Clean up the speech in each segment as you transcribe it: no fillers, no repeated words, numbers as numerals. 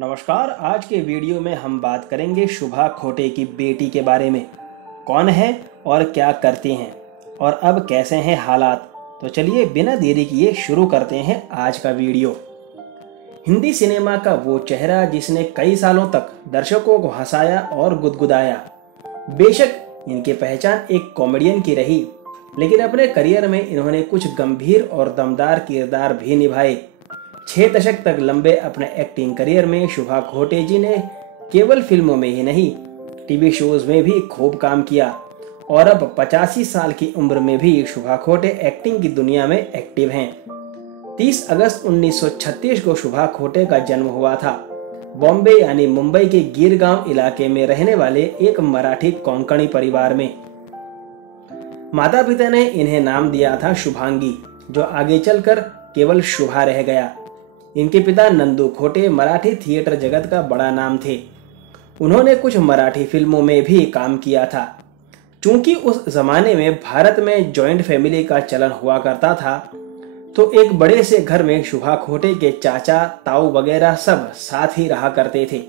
नमस्कार। आज के वीडियो में हम बात करेंगे शुभा खोटे की बेटी के बारे में। कौन है और क्या करती हैं और अब कैसे हैं हालात। तो चलिए बिना देरी किए शुरू करते हैं आज का वीडियो। हिंदी सिनेमा का वो चेहरा जिसने कई सालों तक दर्शकों को हंसाया और गुदगुदाया। बेशक इनकी पहचान एक कॉमेडियन की रही, लेकिन अपने करियर में इन्होंने कुछ गंभीर और दमदार किरदार भी निभाए। 6 दशक तक लंबे अपने एक्टिंग करियर में शुभा खोटे जी ने केवल फिल्मों में ही नहीं, टीवी शोज में भी खूब काम किया और अब 85 साल की उम्र में भी शुभा खोटे एक्टिंग की दुनिया में एक्टिव हैं। 30 अगस्त 1936 को शुभा खोटे का जन्म हुआ था। बॉम्बे यानी मुंबई के गिरगांव इलाके में रहने वाले एक मराठी कोंकणी परिवार में। माता पिता ने इन्हें नाम दिया था शुभांगी, जो आगे चलकर केवल शुभा रह गया। इनके पिता नंदू खोटे मराठी थिएटर जगत का बड़ा नाम थे। उन्होंने कुछ मराठी फिल्मों में भी काम किया था। चूंकि उस जमाने में भारत में जॉइंट फैमिली का चलन हुआ करता था, तो एक बड़े से घर में शुभा खोटे के चाचा ताऊ वगैरह सब साथ ही रहा करते थे।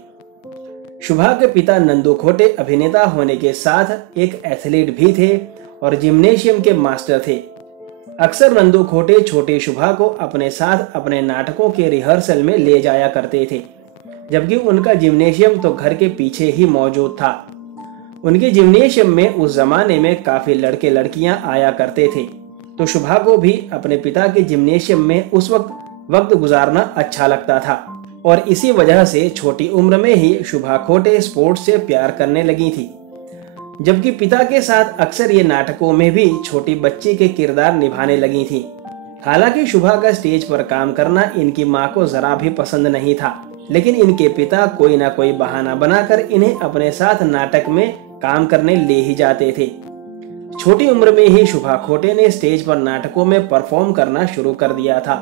शुभा के पिता नंदू खोटे अभिनेता होने के साथ एक एथलीट भी थे और जिम्नेशियम के मास्टर थे। अक्सर नंदू खोटे छोटे शुभा को अपने साथ अपने नाटकों के रिहर्सल में ले जाया करते थे, जबकि उनका जिम्नेशियम तो घर के पीछे ही मौजूद था। उनके जिम्नेशियम में उस जमाने में काफी लड़के लड़कियां आया करते थे, तो शुभा को भी अपने पिता के जिम्नेशियम में उस वक्त गुजारना अच्छा लगता था और इसी वजह से छोटी उम्र में ही शुभा खोटे स्पोर्ट्स से प्यार करने लगी थी। जबकि पिता के साथ अक्सर ये नाटकों में भी छोटी बच्ची के किरदार निभाने लगी थी। हालांकि शुभा का स्टेज पर काम करना इनकी मां को जरा भी पसंद नहीं था, लेकिन इनके पिता कोई ना कोई बहाना बनाकर इन्हें अपने साथ नाटक में काम करने ले ही जाते थे। छोटी उम्र में ही शुभा खोटे ने स्टेज पर नाटकों में परफॉर्म करना शुरू कर दिया था,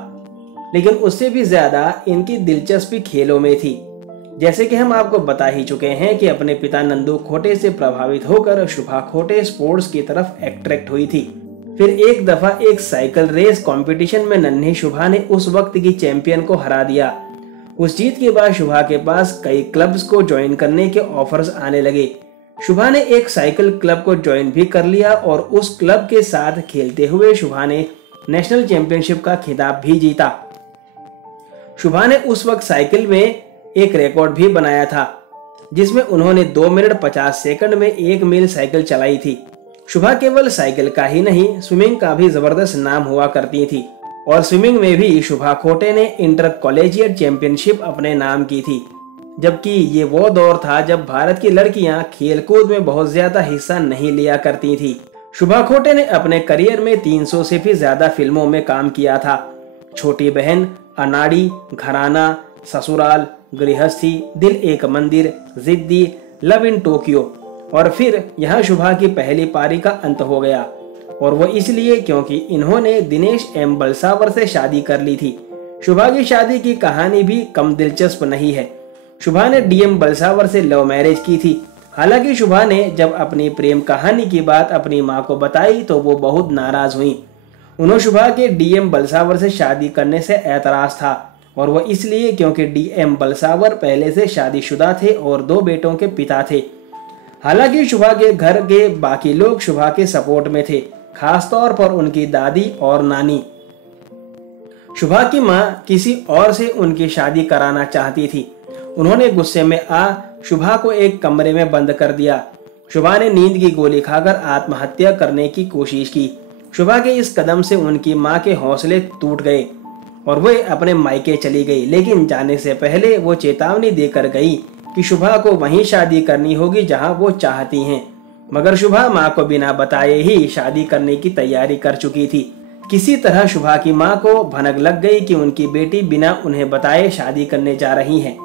लेकिन उससे भी ज्यादा इनकी दिलचस्पी खेलों में थी। जैसे कि हम आपको बता ही चुके हैं कि अपने पिता नंदू खोटे से प्रभावित होकर शुभा खोटे स्पोर्ट्स की तरफ अट्रैक्ट हुई थी। फिर एक दफा एक साइकिल रेस कंपटीशन में नन्ही शुभा ने उस वक्त की चैंपियन को हरा दिया। उस जीत के बाद शुभा के पास कई क्लब्स को ज्वाइन करने के ऑफर्स आने लगे। शुभा ने एक साइकिल क्लब को ज्वाइन भी कर लिया और उस क्लब के साथ खेलते हुए शुभा ने नेशनल चैंपियनशिप का खिताब भी जीता। शुभा ने उस वक्त साइकिल में एक रिकॉर्ड भी बनाया था, जिसमें उन्होंने 2 मिनट 50 सेकंड में 1 मील साइकिल चलाई थी। शुभा केवल साइकिल का ही नहीं, स्विमिंग का भी जबरदस्त नाम हुआ करती थी और स्विमिंग में भी शुभा खोटे ने इंटर कॉलेजिएट चैंपियनशिप अपने नाम की थी। जबकि ये वो दौर था जब भारत की लड़कियां खेलकूद में बहुत ज्यादा हिस्सा नहीं लिया करती थी। शुभा खोटे ने अपने करियर में 300 से भी ज्यादा फिल्मों में काम किया था। छोटी बहन, अनाड़ी, घराना, ससुराल, गृहस्थी, दिल एक मंदिर, जिद्दी, लव इन टोक्यो और फिर यहाँ शुभा की पहली पारी का अंत हो गया। और वो इसलिए क्योंकि इन्होंने दिनेश एम बलसावर से शादी कर ली थी। शुभा की शादी की कहानी भी कम दिलचस्प नहीं है। शुभा ने डीएम बलसावर से लव मैरिज की थी। हालांकि शुभा ने जब अपनी प्रेम कहानी की बात अपनी माँ को बताई तो वो बहुत नाराज हुई। उन्होंने शुभा के डीएम बलसावर से शादी करने से ऐतराज था और वो इसलिए क्योंकि डीएम बलसावर पहले से शादीशुदा थे और 2 बेटों के पिता थे। हालांकि शुभा के घर के बाकी लोग शुभा के सपोर्ट में थे, खासतौर पर उनकी दादी और नानी। शुभा की मां किसी और से उनकी शादी कराना चाहती थी। उन्होंने गुस्से में आ शुभा को एक कमरे में बंद कर दिया। शुभा ने नींद की गोली खाकर आत्महत्या करने की कोशिश की। शुभा के इस कदम से उनकी मां के हौसले टूट गए और वे अपने मायके चली गई, लेकिन जाने से पहले वो चेतावनी देकर गई कि शुभा को वहीं शादी करनी होगी जहां वो चाहती हैं। मगर शुभा मां को बिना बताए ही शादी करने की तैयारी कर चुकी थी। किसी तरह शुभा की मां को भनक लग गई कि उनकी बेटी बिना उन्हें बताए शादी करने जा रही है।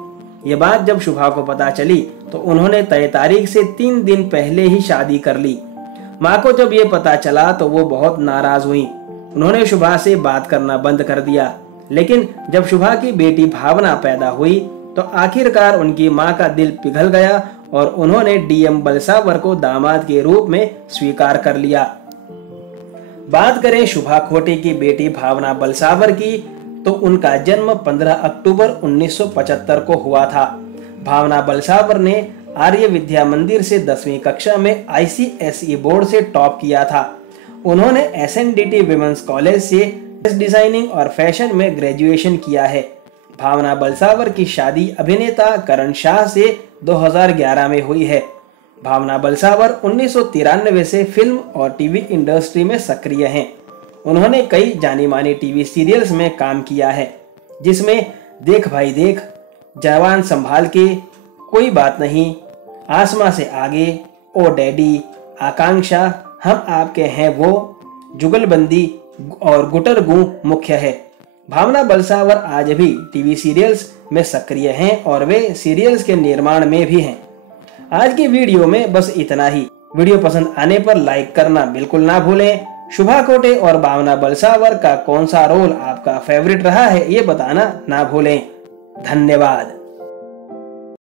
ये बात जब शुभा को पता चली तो उन्होंने तय तारीख से 3 दिन पहले ही शादी कर ली। माँ को जब ये पता चला तो वो बहुत नाराज हुई। उन्होंने शुभा से बात करना बंद कर दिया। लेकिन जब शुभा की बेटी भावना पैदा हुई तो आखिरकार उनकी मां का दिल पिघल गया और उन्होंने डीएम बलसावर को दामाद के रूप में स्वीकार कर लिया। बात करें शुभा खोटे की बेटी भावना बलसावर की, तो उनका जन्म 15 अक्टूबर 1975 को हुआ था। भावना बलसावर ने आर्य विद्या मंदिर से 10वीं कक्षा में ICSE बोर्ड से टॉप किया था। उन्होंने SNDT विमेंस कॉलेज से डिजाइनिंग और फैशन में ग्रेजुएशन किया है। भावना बलसावर की शादी अभिनेता करण शाह से 2011 में हुई है। भावना बलसावर 1993 से फिल्म और टीवी इंडस्ट्री में सक्रिय हैं। उन्होंने कई जानी मानी टीवी सीरियल्स में काम किया है, जिसमें देख भाई देख, जवान संभाल के, कोई बात नहीं, आसमां से आगे, ओ डैडी, आकांक्षा, हम आपके हैं वो, जुगलबंदी और गुटर गूं मुख्य है। भावना बलसावर आज भी टीवी सीरियल्स में सक्रिय हैं और वे सीरियल्स के निर्माण में भी हैं। आज की वीडियो में बस इतना ही। वीडियो पसंद आने पर लाइक करना बिल्कुल ना भूलें। शुभा खोटे और भावना बलसावर का कौन सा रोल आपका फेवरेट रहा है ये बताना ना भूलें। धन्यवाद।